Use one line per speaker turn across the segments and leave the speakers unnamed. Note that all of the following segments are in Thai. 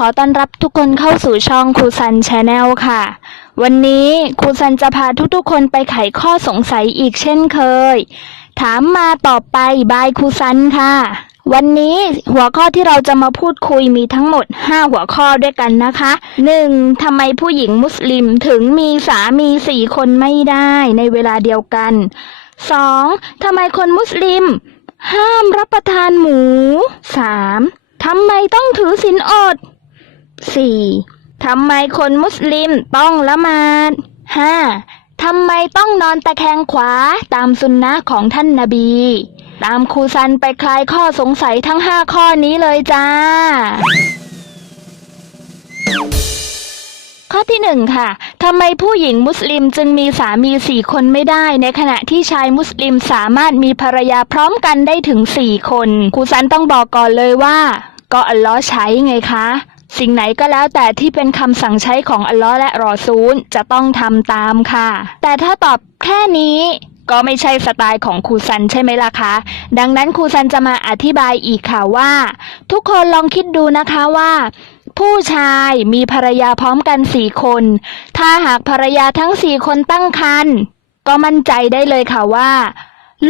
ขอต้อนรับทุกคนเข้าสู่ช่องครูซันชาแนลค่ะ วันนี้ครูซันจะพาทุกๆคนไปไขข้อสงสัยอีกเช่นเคย ถามมาตอบไปบายครูซันค่ะ วันนี้หัวข้อที่เราจะมาพูดคุยมีทั้งหมด 5 หัวข้อด้วยกันนะคะ 1. ทำไมผู้หญิงมุสลิมถึงมีสามีสี่คนไม่ได้ในเวลาเดียวกัน 2. ทำไมคนมุสลิม ห้ามรับประทานหมู 3. ทำไมต้องถือศีลอด 4. ทำไมคนมุสลิมต้องละหมาด 5. ทำไมต้องนอนตะแคงขวาตามสุนนะของท่านนาบี ตามครูซันไปคลายข้อสงสัยทั้ง 5 ข้อนี้เลยจ้า ข้อที่หนึ่งค่ะทำไมผู้หญิงมุสลิมจึงมีสามีสี่คนไม่ได้ ในขณะที่ชายมุสลิมสามารถมีภรรยาพร้อมกันได้ถึงสี่คนครูซันต้องบอกก่อนเลยว่า ก็อัลลอฮ์ใช้ไงคะ สิ่งไหนก็แล้วแต่ที่เป็นคำสั่งใช้ของอัลลอฮ์และรอซูลจะต้องทำตามค่ะ แต่ถ้าตอบแค่นี้ก็ไม่ใช่สไตล์ของครูซันใช่ไหมล่ะคะ ดังนั้นครูซันจะมาอธิบายอีกค่ะว่า ทุกคนลองคิดดูนะคะว่า ผู้ชายมีภรรยาพร้อมกันสี่คน ถ้าหากภรรยาทั้งสี่คนตั้งครรภ์ก็มั่นใจได้เลยค่ะว่า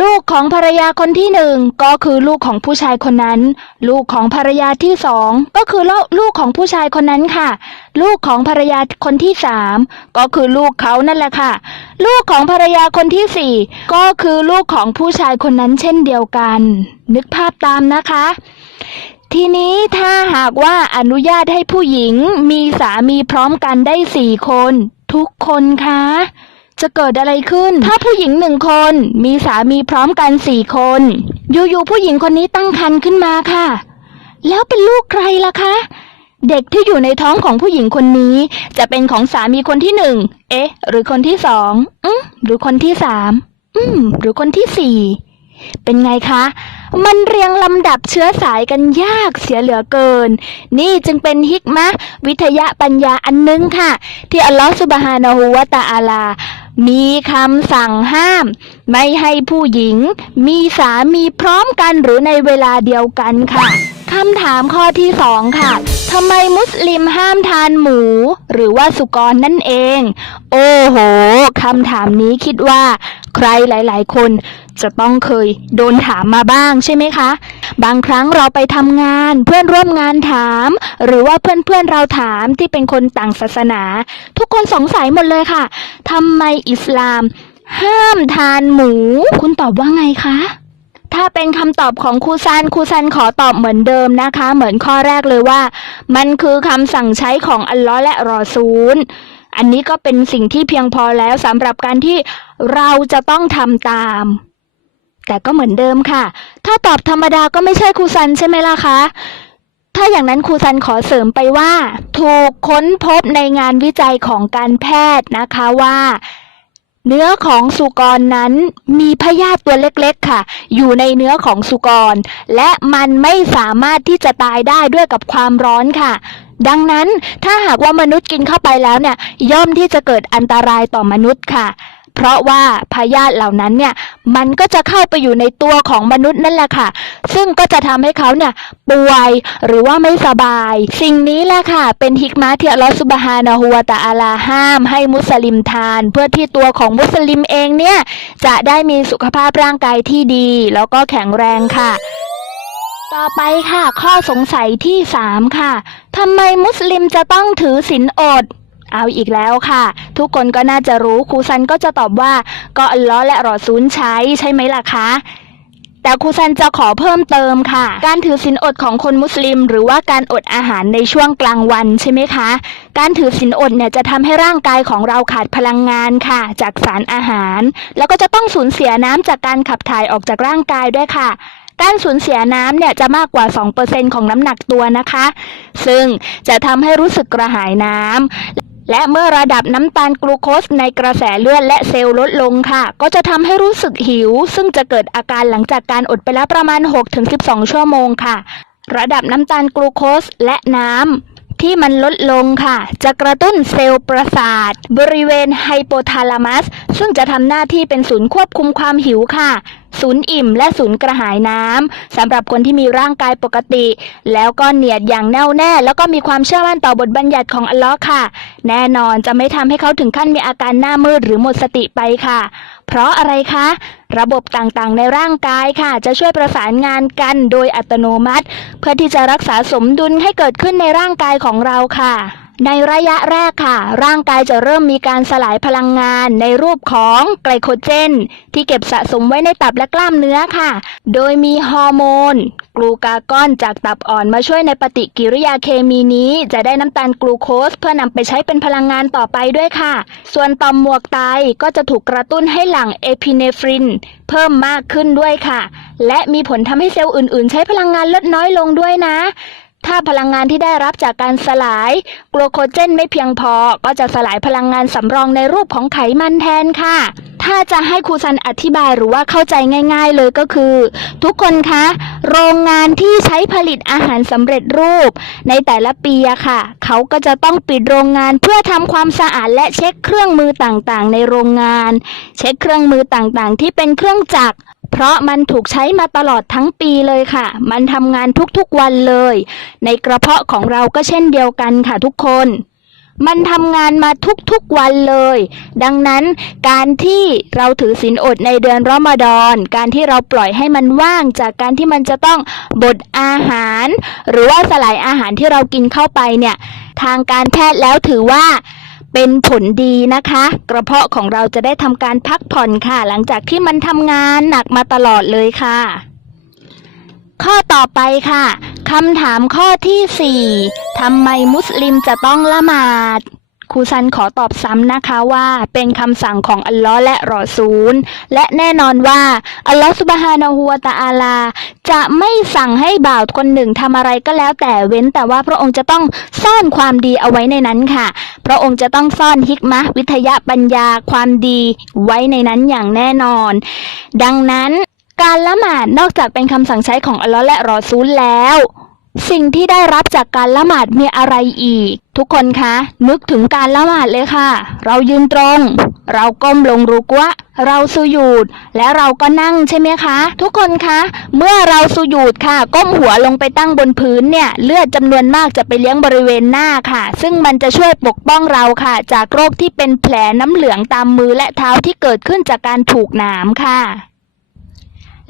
ลูกของภรรยาคนที่หนึ่งก็คือลูกของผู้ชายคนนั้น ลูกของภรรยาที่สองก็คือลูกของผู้ชายคนนั้นค่ะ ลูกของภรรยาคนที่สามก็คือลูกเขานั่นแหละค่ะ ลูกของภรรยาคนที่สี่ก็คือลูกของผู้ชายคนนั้นเช่นเดียวกัน นึกภาพตามนะคะ ทีนี้ถ้าหากว่าอนุญาตให้ผู้หญิงมีสามีพร้อมกันได้สี่คน ทุกคนคะ จะเกิดอะไรขึ้น ถ้าผู้หญิงหนึ่งคนมีสามีพร้อมกันสี่คน อยู่ๆผู้หญิงคนนี้ตั้งครรภ์ขึ้นมาค่ะ แล้วเป็นลูกใครล่ะคะ เด็กที่อยู่ในท้องของผู้หญิงคนนี้ จะเป็นของสามีคนที่หนึ่งเอ๊ะ หรือคนที่สองอืมหรือคนที่สามอืมหรือคนที่สี่เป็นไงคะ มันเรียงลำดับเชื้อสายกันยากเสียเหลือเกิน นี่จึงเป็นฮิกมะ วิทยาปัญญาอันนึงค่ะ ที่อัลลอฮฺสุบฮานะฮูวะตะอาลา มีคำสั่งห้าม ไม่ให้ผู้หญิง มีสามีพร้อมกันหรือในเวลาเดียวกันค่ะคำถามข้อที่สองค่ะทำไมมุสลิมห้ามทานหมู หรือว่าสุกรนั่นเอง โอ้โหคำถามนี้คิดว่า ใครหลาย ๆ คน จะต้องเคยโดนถามมาบ้างใช่ไหมคะ บางครั้งเราไปทำงาน เพื่อนร่วมงานถาม หรือว่าเพื่อนๆเราถามที่เป็นคนต่างศาสนา ทุกคนสงสัยหมดเลยค่ะทำไมอิสลาม ห้ามทานหมู คุณตอบว่าไงคะถ้าเป็นคำตอบของครูซันครูซันขอตอบเหมือนเดิมนะคะ เหมือนข้อแรกเลยว่า มันคือคำสั่งใช้ของอัลลอฮ์และรอซูล อันนี้ก็เป็นสิ่งที่เพียงพอแล้วสำหรับการที่เราจะต้องทำตาม แต่ก็เหมือนเดิมค่ะ ถ้าตอบธรรมดาก็ไม่ใช่ครูซันใช่ไหมล่ะคะ ถ้าอย่างนั้นครูซันขอเสริมไปว่า ถูกค้นพบในงานวิจัยของการแพทย์นะคะว่า เนื้อของสุกรนั้นมีพยาธิตัวเล็กๆค่ะ อยู่ในเนื้อของสุกร และมันไม่สามารถที่จะตายได้ด้วยกับความร้อนค่ะดังนั้นถ้าหากว่ามนุษย์กินเข้าไปแล้วเนี่ย ย่อมที่จะเกิดอันตรายต่อมนุษย์ค่ะ เพราะว่าพยาธิเหล่านั้นเนี่ยมันก็จะเข้าไปอยู่ในตัวของมนุษย์นั่นแหละค่ะ ซึ่งก็จะทำให้เขาเนี่ยป่วยหรือว่าไม่สบาย สิ่งนี้แหละค่ะ เป็นฮิกมะที่อัลลอฮฺซุบฮานะฮูวตะอาลาห้าม ให้มุสลิมทาน เพื่อที่ตัวของมุสลิมเองเนี่ยจะได้มีสุขภาพร่างกายที่ดี แล้วก็แข็งแรงค่ะต่อไปค่ะ ข้อสงสัยที่สามค่ะทำไมมุสลิมจะต้องถือศีลอด เอาอีกแล้วค่ะ ทุกคนก็น่าจะรู้ครูซันก็จะตอบว่า ก็อัลเลอฮ์และรอซูลใช้ใช่ไหมล่ะคะแต่ครูซันจะขอเพิ่มเติมค่ะ การถือศีลอดของคนมุสลิม หรือว่าการอดอาหารในช่วงกลางวันใช่ไหมคะ การถือศีลอดเนี่ยจะทำให้ร่างกายของเราขาดพลังงานค่ะ จากสารอาหาร แล้วก็จะต้องสูญเสียน้ำจากการขับถ่ายออกจากร่างกายด้วยค่ะ การสูญเสียน้ำเนี่ยจะมากกว่า 2%ของน้ำหนักตัวนะคะ ซึ่งจะทำให้รู้สึกกระหายน้ำ และเมื่อระดับน้ำตาลกลูโคสในกระแสเลือดและเซลล์ลดลงค่ะ ก็จะทำให้รู้สึกหิว ซึ่งจะเกิดอาการหลังจากการอดไปแล้วประมาณ 6-12 ชั่วโมงค่ะ ระดับน้ำตาลกลูโคสและน้ำที่มันลดลงค่ะ จะกระตุ้นเซลล์ประสาท บริเวณไฮโปทาลามัส ซึ่งจะทำหน้าที่เป็นศูนย์ควบคุมความหิวค่ะ ศูนย์อิ่ม และศูนย์กระหายน้ำสำหรับคนที่มีร่างกายปกติ แล้วก็เนียดอย่างแน่วแน่ แล้วก็มีความเชื่อมั่นต่อบทบัญญัติของอัลลอฮ์ค่ะ แน่นอนจะไม่ทำให้เขาถึงขั้นมีอาการหน้ามืดหรือหมดสติไปค่ะ เพราะอะไรคะ ระบบต่างๆ ในร่างกายค่ะ จะช่วยประสานงานกันโดยอัตโนมัติ เพื่อที่จะรักษาสมดุลให้เกิดขึ้นในร่างกายของเราค่ะ ในระยะแรกค่ะ ร่างกายจะเริ่มมีการสลายพลังงานในรูปของไกลโคเจน ที่เก็บสะสมไว้ในตับและกล้ามเนื้อค่ะ โดยมีฮอร์โมน กลูกากอนจากตับอ่อนมาช่วยในปฏิกิริยาเคมีนี้ จะได้น้ำตาลกลูโคส เพื่อนำไปใช้เป็นพลังงานต่อไปด้วยค่ะ ส่วนต่อมหมวกไตก็จะถูกกระตุ้นให้หลั่งเอพิเนฟริน เพิ่มมากขึ้นด้วยค่ะ และมีผลทำให้เซลล์อื่น ๆ ใช้พลังงานลดน้อยลงด้วยนะ ถ้าพลังงานที่ได้รับจากการสลายกลูโคเจนไม่เพียงพอ ก็จะสลายพลังงานสำรองในรูปของไขมันแทนค่ะ ถ้าจะให้ครูซันอธิบายหรือว่าเข้าใจง่าย ๆ เลยก็คือ ทุกคนคะ โรงงานที่ใช้ผลิตอาหารสำเร็จรูป ในแต่ละปีอะค่ะ เขาก็จะต้องปิดโรงงานเพื่อทำความสะอาดและเช็คเครื่องมือต่างๆ ในโรงงาน เช็คเครื่องมือต่างๆ ที่เป็นเครื่องจักร เพราะมันถูกใช้มาตลอดทั้งปีเลยค่ะ มันทำงานทุกๆวันเลย ในกระเพาะของเราก็เช่นเดียวกันค่ะทุกคน มันทำงานมาทุกๆวันเลย ดังนั้นการที่เราถือศีลอดในเดือนรอมฎอน การที่เราปล่อยให้มันว่างจากการที่มันจะต้องบดอาหาร หรือว่าสลายอาหารที่เรากินเข้าไปเนี่ย ทางการแพทย์แล้วถือว่า เป็นผลดีนะคะ กระเพาะของเราจะได้ทำการพักผ่อนค่ะ หลังจากที่มันทำงานหนักมาตลอดเลยค่ะ ข้อต่อไปค่ะคำถามข้อที่ 4ทำไมมุสลิมจะต้องละหมาด ครูซันขอตอบซ้ำนะคะว่าเป็นคำสั่งของอัลลอฮ์และรอซูล และแน่นอนว่า อัลลอฮ์สุบฮานะฮูวตะอาลา จะไม่สั่งให้บ่าวคนหนึ่งทำอะไรก็แล้วแต่เว้นแต่ว่าพระองค์จะต้องซ่อนความดีเอาไว้ในนั้นค่ะ พระองค์จะต้องซ่อนฮิกมะวิทยาปัญญาความดีไว้ในนั้นอย่างแน่นอน ดังนั้นการละหมาดนอกจากเป็นคำสั่งใช้ของอัลลอฮ์และรอซูลแล้ว สิ่งที่ได้รับจากการละหมาดมีอะไรอีก ทุกคนคะ นึกถึงการละหมาดเลยค่ะ เรายืนตรง เราก้มลงรุกวะเราสุยูดและเราก็นั่งใช่ไหมคะ ทุกคนคะ เมื่อเราสุยูดค่ะ ก้มหัวลงไปตั้งบนพื้นเนี่ยเลือดจำนวนมากจะไปเลี้ยงบริเวณหน้าค่ะ ซึ่งมันจะช่วยปกป้องเราค่ะ จากโรคที่เป็นแผลน้ำเหลืองตามมือและเท้าที่เกิดขึ้นจากการถูกหนามค่ะ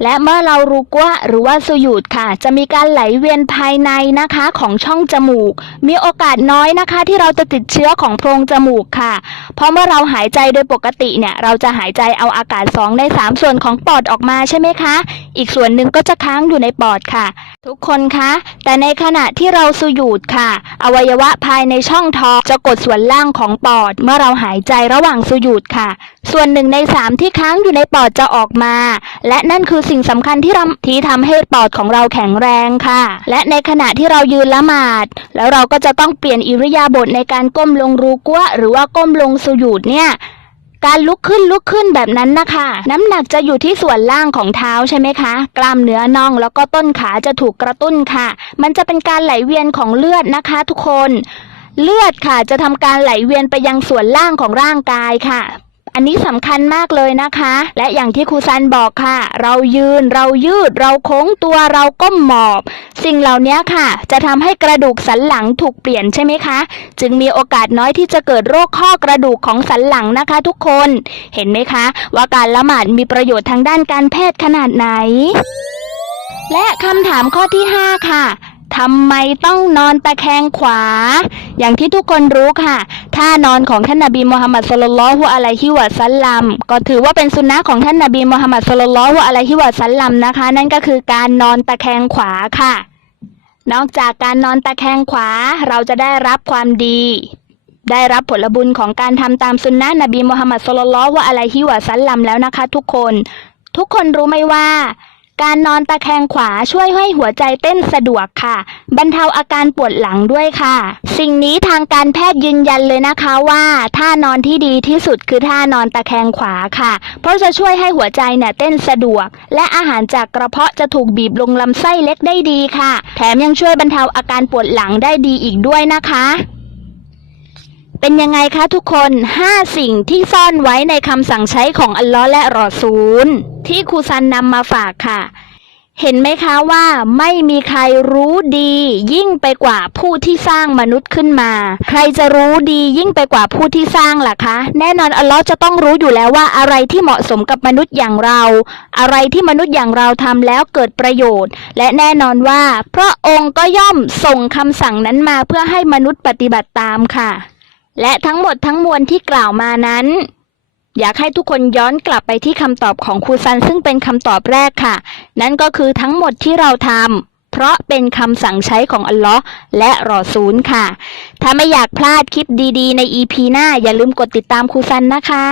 และเมื่อเรารู้ว่าหรือว่าสุยูดค่ะ จะมีการไหลเวียนภายในนะคะของช่องจมูก มีโอกาสน้อยนะคะ ที่เราจะติดเชื้อของโพรงจมูกค่ะ เพราะเมื่อเราหายใจโดยปกติเนี่ย เราจะหายใจเอาอากาศ 2 ใน 3 ส่วนของปอดออกมาใช่ไหมคะ อีกส่วนหนึ่งก็จะค้างอยู่ในปอดค่ะ ทุกคนคะ แต่ในขณะที่เราสุยูดค่ะ อวัยวะภายในช่องท้องจะกดส่วนล่างของปอด เมื่อเราหายใจระหว่างสุยูดค่ะ ส่วนหนึ่งในสามที่ค้างอยู่ในปอดจะออกมา และนั่นคือสิ่งสำคัญที่ทำที่ทำให้ปอดของเราแข็งแรงค่ะ และในขณะที่เรายืนละหมาด แล้วเราก็จะต้องเปลี่ยนอิริยาบถในการก้มลงรูกัวหรือว่าก้มลงสุญูดเนี่ยการลุกขึ้นลุกขึ้นแบบนั้นนะคะ น้ำหนักจะอยู่ที่ส่วนล่างของเท้าใช่ไหมคะ กล้ามเนื้อน่องแล้วก็ต้นขาจะถูกกระตุ้นค่ะ มันจะเป็นการไหลเวียนของเลือดนะคะทุกคน เลือดค่ะจะทำการไหลเวียนไปยังส่วนล่างของร่างกายค่ะ อันนี้สำคัญมากเลยนะคะ และอย่างที่ครูซันบอกค่ะ เรายืนเรายืด เราโค้งตัวเราก้มหมอบ สิ่งเหล่านี้ค่ะ จะทำให้กระดูกสันหลังถูกเปลี่ยนใช่ไหมคะ จึงมีโอกาสน้อยที่จะเกิดโรคข้อกระดูกของสันหลังนะคะ ทุกคนเห็นไหมคะ ว่าการละหมาดมีประโยชน์ทางด้านการแพทย์ขนาดไหนและคำถามข้อที่ 5 ค่ะ ทำไมต้องนอนตะแคงขวา อย่างที่ทุกคนรู้ค่ะ ท่านอนของท่านนบีมูฮัมมัดสุลลัลฮุอะลัยฮิวะซัลลัมก็ถือว่าเป็นสุนนะของท่านนบีมูฮัมมัดสุลลัลฮุอะลัยฮิวะซัลลัมนะคะ นั่นก็คือการนอนตะแคงขวาค่ะ นอกจากการนอนตะแคงขวาเราจะได้รับความดี ได้รับผลบุญของการทำตามสุนนะนบีมูฮัมมัดสุลลัลฮุอะลัยฮิวะซัลลัมแล้วนะคะ ทุกคน ทุกคนรู้ไหมว่า การนอนตะแคงขวาช่วยให้หัวใจเต้นสะดวกค่ะ บรรเทาอาการปวดหลังด้วยค่ะ สิ่งนี้ทางการแพทย์ยืนยันเลยนะคะว่าท่านอนที่ดีที่สุดคือท่านอนตะแคงขวาค่ะ เพราะจะช่วยให้หัวใจเนี่ยเต้นสะดวก และอาหารจากกระเพาะจะถูกบีบลงลำไส้เล็กได้ดีค่ะ แถมยังช่วยบรรเทาอาการปวดหลังได้ดีอีกด้วยนะคะ เป็นยังไงคะทุกคน 5 สิ่งที่ซ่อนไว้ในคำสั่งใช้ของอัลลอฮ์และรอซูล ที่ครูซันนำมาฝากค่ะ เห็นไหมคะว่าไม่มีใครรู้ดี ยิ่งไปกว่าผู้ที่สร้างมนุษย์ขึ้นมา ใครจะรู้ดียิ่งไปกว่าผู้ที่สร้างล่ะคะ แน่นอนอัลลอฮ์จะต้องรู้อยู่แล้วว่าอะไรที่เหมาะสมกับมนุษย์อย่างเรา อะไรที่มนุษย์อย่างเราทำแล้วเกิดประโยชน์ และแน่นอนว่า พระองค์ก็ย่อมส่งคำสั่งนั้นมาเพื่อให้มนุษย์ปฏิบัติตามค่ะ และทั้งหมดทั้งมวลที่กล่าวมานั้น อยากให้ทุกคนย้อนกลับไปที่คำตอบของครูซันซึ่งเป็นคำตอบแรกค่ะ นั่นก็คือทั้งหมดที่เราทำเพราะเป็นคำสั่งใช้ของอัลลอฮ์และรอซูลค่ะ ถ้าไม่อยากพลาดคลิปดีๆ ใน EP หน้าอย่าลืมกดติดตามครูซันนะคะ